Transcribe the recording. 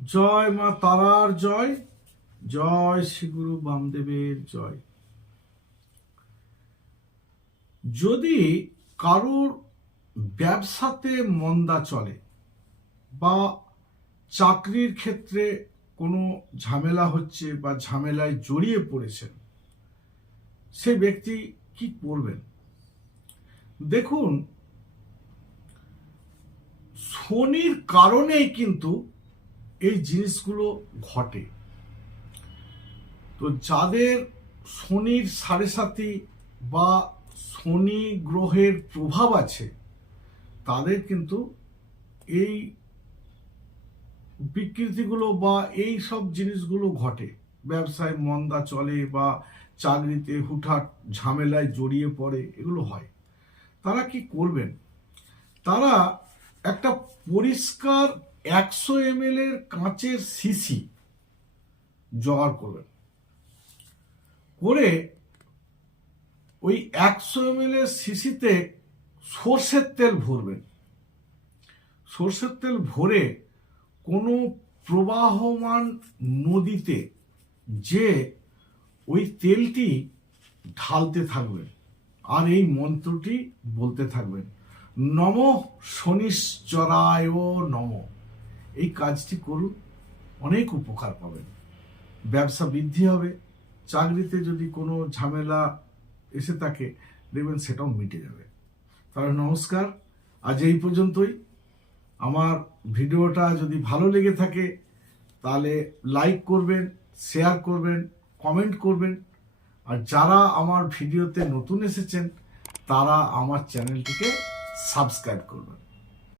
জয় মা তারার জয় জয় শ্রী গুরু বামদেবের জয়। যদি কারোর ব্যবসাতে মন্দা চলে বা চাকরির ক্ষেত্রে কোনো ঝামেলা হচ্ছে বা ঝামেলায় জড়িয়ে পড়েছেন, সে ব্যক্তি কি করবেন? দেখুন, শনির কারণেই কিন্তু এই জিনিসগুলো ঘটে। তো যাদের শনির সাড়ে সাথী বা শনি গ্রহের প্রভাব আছে, তাদের কিন্তু এই বিকৃতিগুলো বা এই সব জিনিসগুলো ঘটে। ব্যবসায় মন্দা চলে বা চাকরিতে হুঠাট ঝামেলায় জড়িয়ে পড়ে, এগুলো হয়। তারা কি করবেন? তারা একটা পরিষ্কার একশো এম এর কাঁচের শিশি জোগাড় করবেন। করে ওই একশো এম এর শিশিতে সর্ষের তেল ভরবেন। সর্ষের তেল ভরে কোনো প্রবাহমান নদীতে যে ওই তেলটি ঢালতে থাকবেন। আর এই মন্ত্রটি বলতে থাকবেন, নম শনিশ্চরায় নম। এই কাজটি করুন। অনেক উপকার পাবেন। ব্যবসা বৃদ্ধি হবে। চাকরিতে যদি কোনো ঝামেলা এসে থাকে, দেখবেন সেটাও মিটে যাবে। তাহলে নমস্কার। আজ এই পর্যন্তই। আমার ভিডিওটা যদি ভালো লেগে থাকে, তাহলে লাইক করবেন, শেয়ার করবেন, কমেন্ট করবেন। আর যারা আমার ভিডিওতে নতুন এসেছেন, তারা আমার চ্যানেলটিকে সাবস্ক্রাইব করবেন।